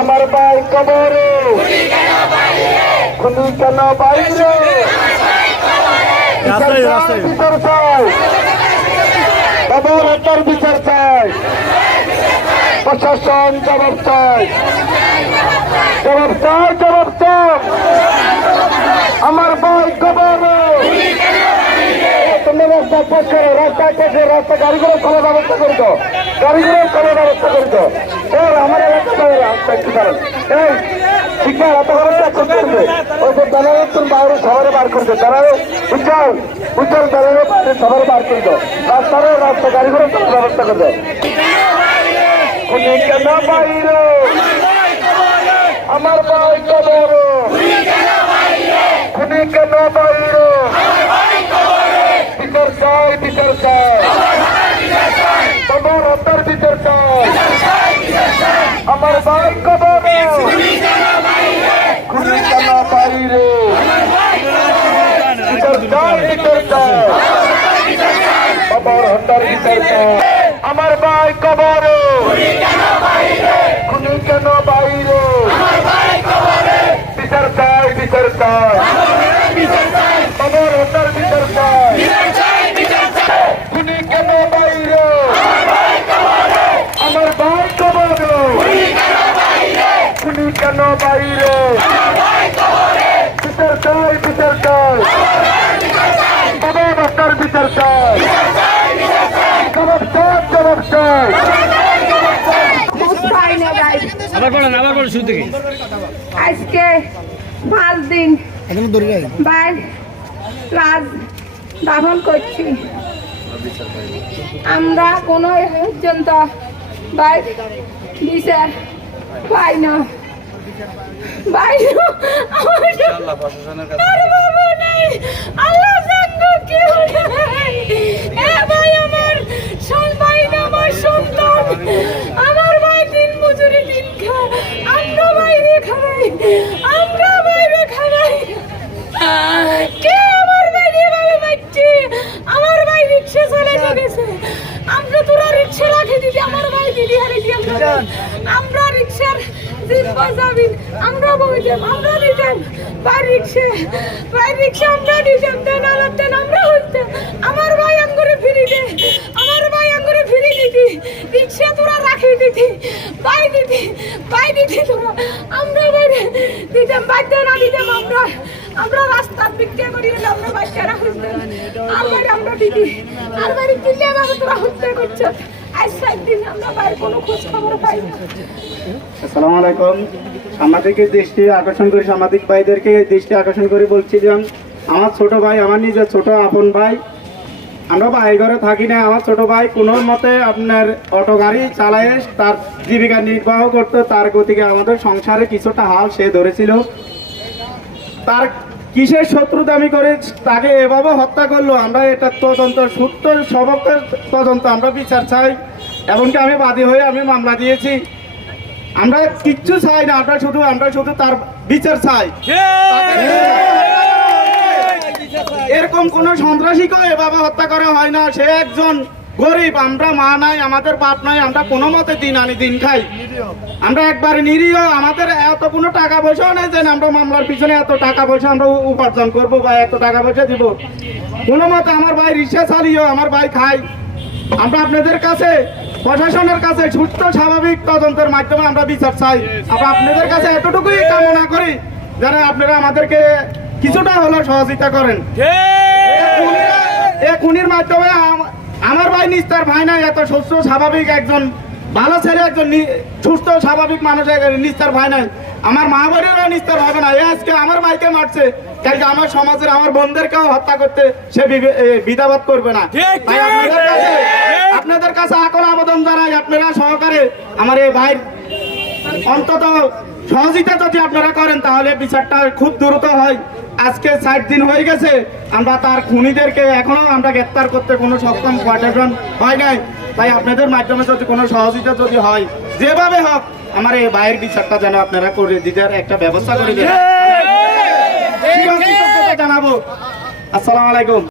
আমার ভাই কবর। খুলি কেন বাইরে? বিচার চাই, কবর হত্যার বিচার চাই। প্রশাসন জবাব চাই। জবাব চাই জবাব চাই। আমার ভাই কবর। তুমি রাস্তা পাস করো রাস্তায় পাশে রাস্তা গাড়িগুলো খোলা ব্যবস্থা করে দাও। গাড়িগুলো খোলা ব্যবস্থা করে দাও এই আমার এলাকা রাস্তা একটু দাঁড়ান এই শিক্ষা বড় চাকর করবে ওই যে বেলারত্তর বাইরে শহরে বার করবে দাঁড়াবে উজ্জ্বল উজ্জ্বল বেলারের বাইরে শহরে বার করে দাও রাস্তার রাস্তা ব্যবস্থা করে দাও খুনি কেন বাইরে? আমার ভাই কবর খুনি কেন বাইরে? বিচার চাই বিচার চাই। কবর হত্যার বিচার আমার ভাই কবর খুনি কেন বাইরে বিচার চাই বিচার চাই কবর হত্যার বিচার চাই আমার ভাই কবর। খুনি কেন বাইরে? বিচার চাই বিচার চাই। কবর হত্যার বিচার চাই। খুনি কেন বাইরে? আমার ভাই কবর। খুনি কেন বাইরে? বিচার চাই বিচার চাই। হত্যার বিচার চাই জবাব চাই জবাব চাই পাই না ভাই আবার বলেন আবার বলেন শুরু থেকে। আজকে পাঁচ দিন। ভাই রাজ দাহন করছি। আমরা কোনো পর্যন্ত ভাই বিচার পাই না। ভাই আমার বাবা নাই। আল্লাহ জানব কেউ নাই। আমরা আমরা দিতাম ভাই রিক্সা ভাই রিক্সা আমরা দিতাম দেন আলাদ দেন আমরা হইতাম আমার ভাই আঙ্গুরে ফিরি দে, আমার ভাই আঙ্গুরে ফিরি দিতি। রিক্সা তোরা রাখি দিতি ভাই দিতি ভাই দিতি তোরা। আমরা বাইরে দিতাম বাচ্চা না দিতাম আমরা। আমরা রাস্তার বিক্রি করি হলে আমরা বাচ্চারা হইতাম আর বাইরে আমরা দিদি আর বাইরে কিনলে আমাকে তোরা হত্যা করছ আসসালামু আলাইকুম। সাংবাদিকের দৃষ্টি আকর্ষণ করে, সাংবাদিক ভাইদেরকে দৃষ্টি আকর্ষণ করে বলছি যে, আমার ছোট ভাই, আমার নিজের ছোট আপন ভাই, আমরা ভাই ঘরে থাকি না, আমার ছোট ভাই কোনো মতে আপনার অটো গাড়ি চালায়, তার জীবিকা নির্বাহ করতো, তার গতিকে আমাদের সংসারে কিছুটা হাল সে ধরেছিল। তার কিসের শত্রু দামি করে তাকে এভাবে হত্যা করল? আমরা এটা তদন্ত সূত্র সবকের তদন্ত আমরা বিচার চাই। এমনকি আমি বাদী হয়ে আমি মামলা দিয়েছি। আমরা কিচ্ছু চাই না আমরা শুধু আমরা শুধু তার বিচার চাই। এরকম কোন সন্ত্রাসীকে এভাবে হত্যা করা হয় না। সে একজন গরিব আমরা মা নাই আমাদের বাপ নাই আমরা কোনো মতে দিন আনি দিন খাই। আমরা একবার নিরীহ আমাদের এত কোনো টাকা পয়সাও নেই যে আমরা মামলার পিছনে এত টাকা পয়সা আমরা উপার্জন করব বা এত টাকা পয়সা দিব। কোনো মতে আমার ভাই রিক্সা চালিয়েও আমার ভাই খাই আমরা আপনাদের কাছে প্রশাসনের কাছে সুস্থ স্বাভাবিক তদন্তের মাধ্যমে আমরা বিচার চাই। আমরা আপনাদের কাছে এতটুকুই কামনা করি যেন আপনারা আমাদেরকে কিছুটা হলেও সহযোগিতা করেন। এ খুনির মাধ্যমে আমার ভাই নিস্তার ভাই নাই এত সুস্থ স্বাভাবিক একজন ভালো ছেলে একজন নি- সুস্থ স্বাভাবিক মানুষ এক- নিস্তার ভাই নাই। আমার মা বাড়িরও নিস্তার হবে না এ আজকে আমার ভাইকে মারছে। কালকে আমার সমাজের আমার বোনদেরকেও হত্যা করতে সে বিধাবাদ করবে না। তাই আপনাদের কাছে আপনাদের কাছে আকল আবেদন জানাই আপনারা সহকারে আমার এই ভাই অন্তত সহযোগিতা যদি আপনারা করেন তাহলে বিচারটা খুব দ্রুত হয়। আজকে ষাট দিন হয়ে গেছে আমরা তার খুনিদেরকে এখনও আমরা গ্রেপ্তার করতে কোনো সক্ষম কোয়াটেশন হয় নাই। তাই আপনাদের মাধ্যমে যদি কোনো সহযোগিতা যদি হয় যেভাবে হোক আমার এই বাইরের বিচারটা যেন আপনারা করে দিতে একটা ব্যবস্থা করে দেবেন জানাব। আসসালামু আলাইকুম।